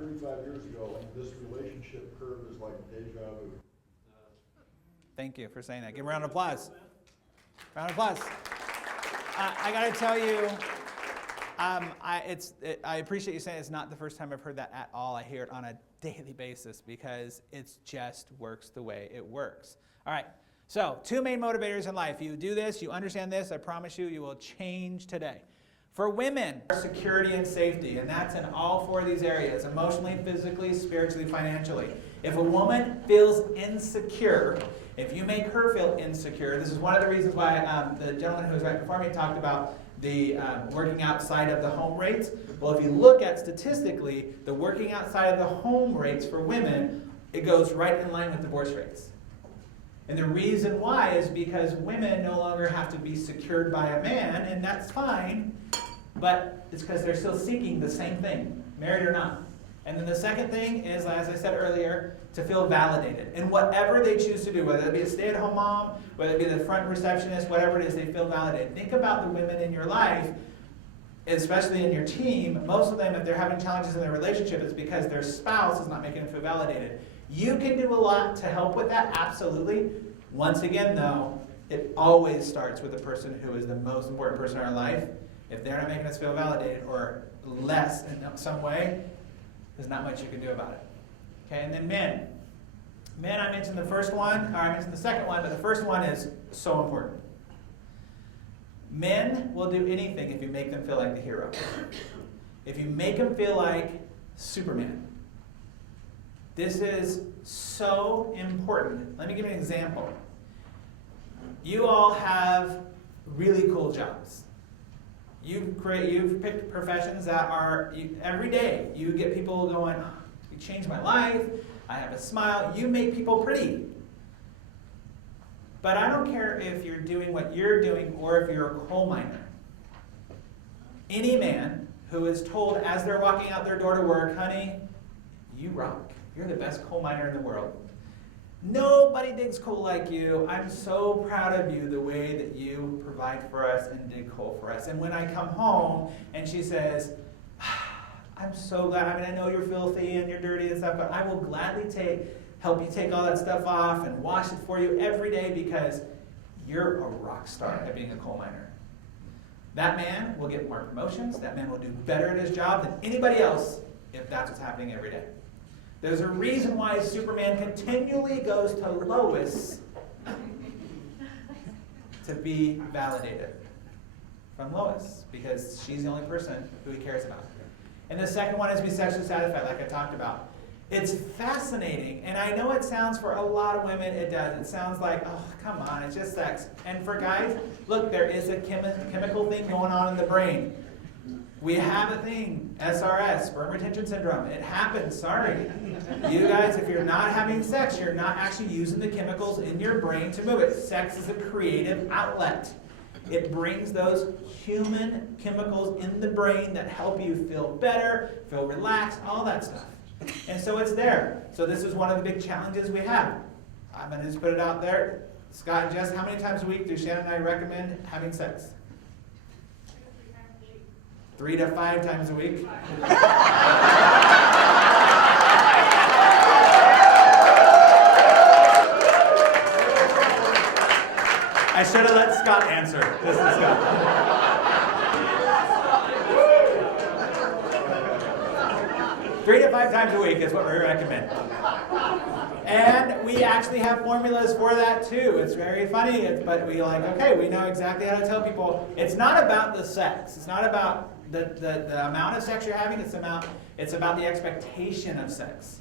35 years ago, this relationship curve is like deja vu. Thank you for saying that. Give a round of applause. Round of applause. I got to tell you, I appreciate you saying it's not the first time I've heard that at all. I hear it on a daily basis because it just works the way it works. All right. So 2 main motivators in life. You do this, you understand this, I promise you, you will change today. For women, security and safety, and that's in all 4 of these areas, emotionally, physically, spiritually, financially. If a woman feels insecure, if you make her feel insecure, this is one of the reasons why the gentleman who was right before me talked about the working outside of the home rates. Well, if you look at statistically, the working outside of the home rates for women, it goes right in line with divorce rates. And the reason why is because women no longer have to be secured by a man, and that's fine, but it's because they're still seeking the same thing, married or not. And then the second thing is, as I said earlier, to feel validated. And whatever they choose to do, whether it be a stay-at-home mom, whether it be the front receptionist, whatever it is, they feel validated. Think about the women in your life, especially in your team. Most of them, if they're having challenges in their relationship, it's because their spouse is not making them feel validated. You can do a lot to help with that, absolutely. Once again, though, it always starts with the person who is the most important person in our life. If they're not making us feel validated or less in some way, there's not much you can do about it. Okay, and then men. Men, I mentioned the first one, or I mentioned the second one, but the first one is so important. Men will do anything if you make them feel like the hero. If you make them feel like Superman. This is so important. Let me give you an example. You all have really cool jobs. You've picked professions that are, every day you get people going, oh, you changed my life, I have a smile, you make people pretty. But I don't care if you're doing what you're doing or if you're a coal miner. Any man who is told as they're walking out their door to work, honey, you rock. You're the best coal miner in the world. Nobody digs coal like you. I'm so proud of you, the way that you provide for us and dig coal for us. And when I come home and she says, I'm so glad, I know you're filthy and you're dirty and stuff, but I will gladly help you take all that stuff off and wash it for you every day because you're a rock star at being a coal miner. That man will get more promotions. That man will do better at his job than anybody else if that's what's happening every day. There's a reason why Superman continually goes to Lois to be validated from Lois, because she's the only person who he cares about. And the second one is to be sexually satisfied, like I talked about. It's fascinating, and I know it sounds, for a lot of women, it does. It sounds like, oh, come on, it's just sex. And for guys, look, there is a chemical thing going on in the brain. We have a thing, SRS, sperm retention syndrome. It happens, sorry. You guys, if you're not having sex, you're not actually using the chemicals in your brain to move it. Sex is a creative outlet. It brings those human chemicals in the brain that help you feel better, feel relaxed, all that stuff. And so it's there. So this is one of the big challenges we have. I'm going to just put it out there. Scott and Jess, how many times a week do Shannon and I recommend having sex? 3 to 5 times a week. I should have let Scott answer. This is Scott. 3 to 5 times a week is what we recommend. And we actually have formulas for that too. It's very funny, but we we know exactly how to tell people. It's not about the sex. It's not about the amount of sex you're having. It's about the expectation of sex.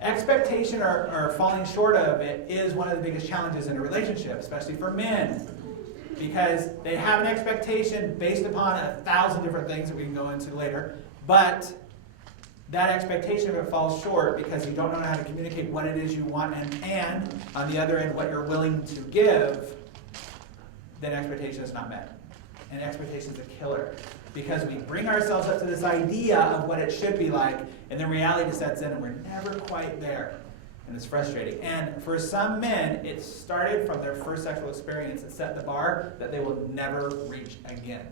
Expectation or falling short of it is one of the biggest challenges in a relationship, especially for men. Because they have an expectation based upon 1,000 different things that we can go into later. But that expectation of it falls short because you don't know how to communicate what it is you want, and on the other end, what you're willing to give, then expectation is not met. And expectation is a killer. Because we bring ourselves up to this idea of what it should be like, and then reality sets in and we're never quite there. And it's frustrating. And for some men, it started from their first sexual experience. It set the bar that they will never reach again.